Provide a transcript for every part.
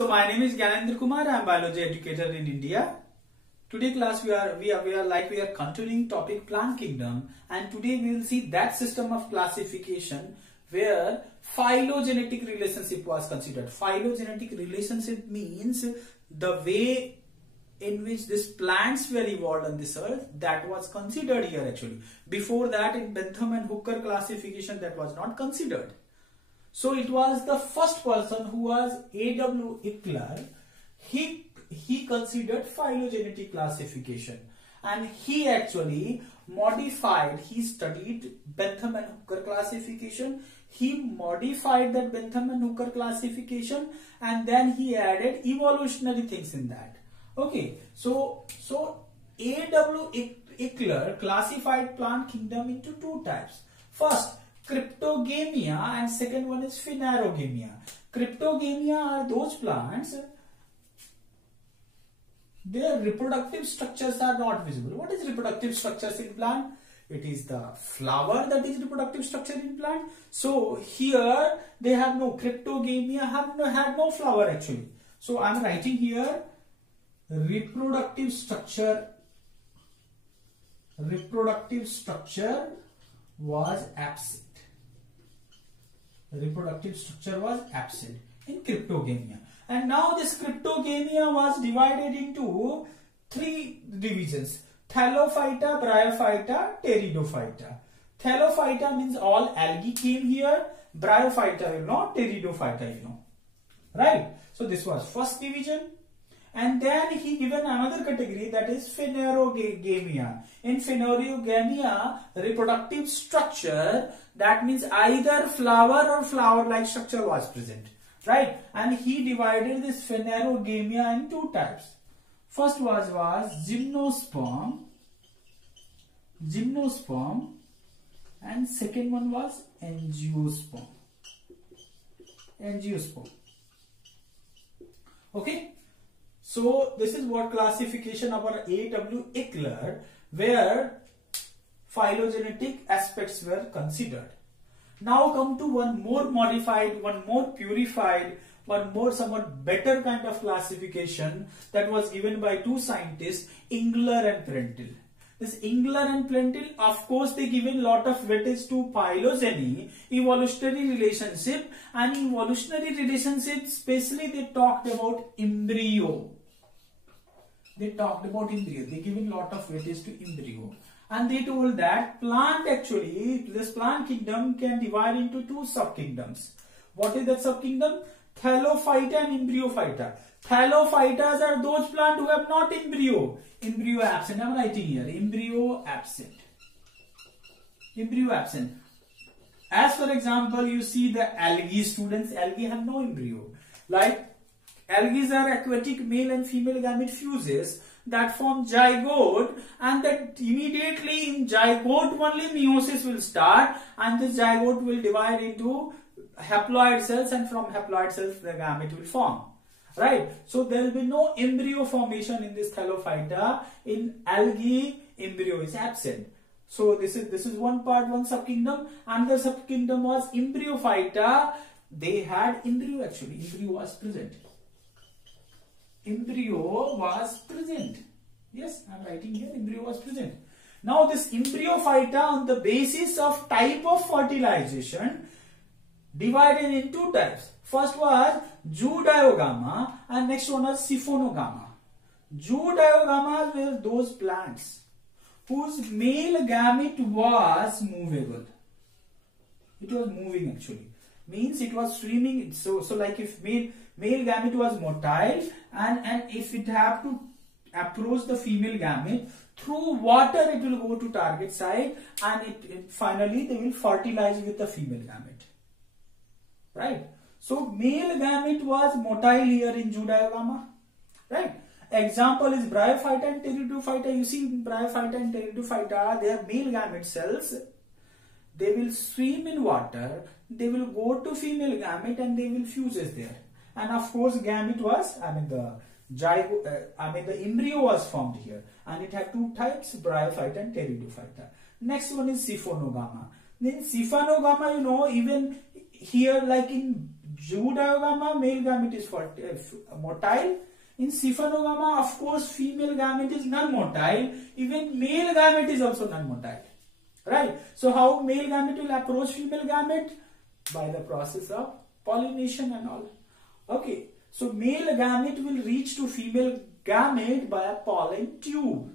So my name is Gyanendra Kumar. I am biology educator in India. Today class we are continuing topic plant kingdom, and today we will see that system of classification where phylogenetic relationship was considered. Phylogenetic relationship means the way in which these plants were evolved on this earth, that was considered here actually. Before that, in Bentham and Hooker classification, that was not considered. So it was the first person who was A.W. Ickler. He considered phylogenetic classification, and he actually modified. He studied Bentham and Hooker classification. He modified that Bentham and Hooker classification, and then he added evolutionary things in that. Okay, so A.W. Ickler classified plant kingdom into two types. First, Cryptogamia, and second one is Phanerogamia. Cryptogamia are those plants, their reproductive structures are not visible. What is reproductive structures in plant? It is the flower that is reproductive structure in plant. So here they have no Cryptogamia, had no flower actually. So I am writing here reproductive structure was absent. Reproductive structure was absent in Cryptogamia. And now this Cryptogamia was divided into three divisions: Thallophyta, Bryophyta, Pteridophyta. Thallophyta means all algae came here. Bryophyta, Pteridophyta, right? So this was first division. And then he given another category, that is Phanerogamia. In Phanerogamia, reproductive structure, that means either flower or flower-like structure was present, right? And he divided this Phanerogamia in two types. First was gymnosperm, and second one was angiosperm. Okay. So this is what classification of our A.W. Ickler, where phylogenetic aspects were considered. Now come to one more modified, one more purified, one more somewhat better kind of classification that was given by two scientists, Engler and Prentill. This Engler and Prentill, of course, they given lot of weightage to phylogeny, evolutionary relationship, and evolutionary relationship, especially they talked about embryo. They given lot of weightage to embryo, and they told that this plant kingdom can divide into two subkingdoms. What is that subkingdom? Thallophyta and Embryophyta. Thallophytas are those plants who have not embryo. Embryo absent. I am writing here embryo absent. As for example, you see the algae students. Algae have no embryo. Like algae are aquatic male and female gamete fuses that form zygote, and that immediately in zygote only meiosis will start, and this zygote will divide into haploid cells, and from haploid cells the gamete will form. Right? So there will be no embryo formation in this Thallophyta. In algae, embryo is absent. So this is one part, one subkingdom. Another subkingdom was Embryophyta. They had embryo actually. Embryo was present. Yes, I am writing here embryo was present. Now this Embryophyta, on the basis of type of fertilization, divided in two types. First was Judaogama, and next one was Siphonogama. Judaogamas were those plants whose male gamete was movable. It was moving actually. Means it was swimming. So like if male gamete was motile, and if it have to approach the female gamete through water, it will go to target site, and it finally they will fertilize with the female gamete. Right? So male gamete was motile here in Judaogama. Right? Example is Bryophyta and Pteridophyta. You see in Bryophyta and Pteridophyta, they have male gamete cells. They will swim in water. They will go to female gamete and they will fuses there. And of course, gamete was, the embryo was formed here, and it had two types, Bryophyta and Pteridophyta. Next one is Siphonogama. Then Siphonogama, even here, like in Zoodiogama, male gamete is motile. In Siphonogamma, of course, female gamete is non-motile. Even male gamete is also non-motile. Right? So how male gamete will approach female gamete? By the process of pollination and all. Okay. So male gamete will reach to female gamete by a pollen tube.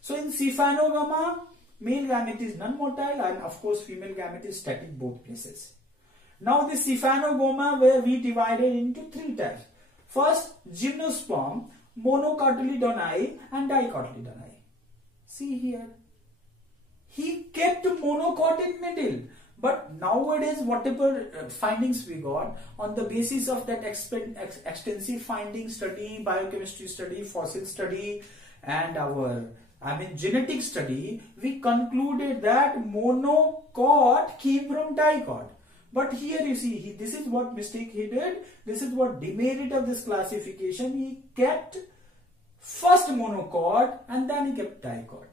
So in Siphonogamma, male gamete is non-motile and of course female gamete is static both places. Now the Siphonogamma where we divided into three types. First, gymnosperm, monocotyledonae and dicotyledonae. See here. He kept monocot in middle. But nowadays, whatever findings we got, on the basis of that extensive finding study, biochemistry study, fossil study, and our genetic study, we concluded that monocot came from dicot. But here you see, this is what mistake he did. This is what demerit of this classification. He kept first monocot and then he kept dicot.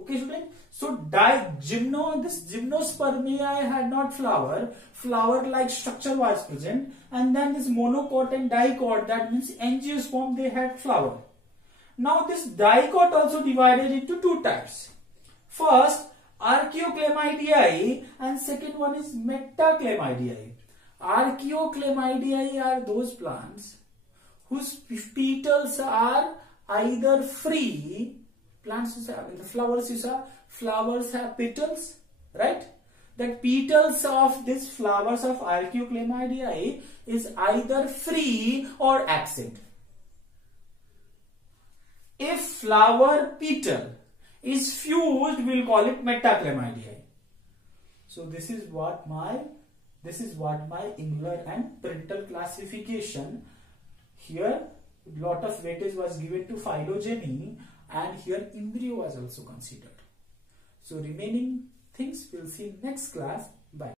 Okay, student. So this gymnospermia had not flower like structure was present, and then this monocot and dicot, that means angiosperm, they had flower. Now this dicot also divided into two types. First, Archaeoclamidiae and second one is Metaclamidiae. Archaeoclamidiae are those plants whose petals are either free. Plants in the flowers, you saw flowers have petals, right? The petals of these flowers of Archaeoclamidiae is either free or absent. If flower petal is fused, we'll call it Metaclamidiae. So this is what my Engler and Printle classification. Here lot of weightage was given to phylogeny, and here embryo was also considered. So remaining things we'll see in next class. Bye.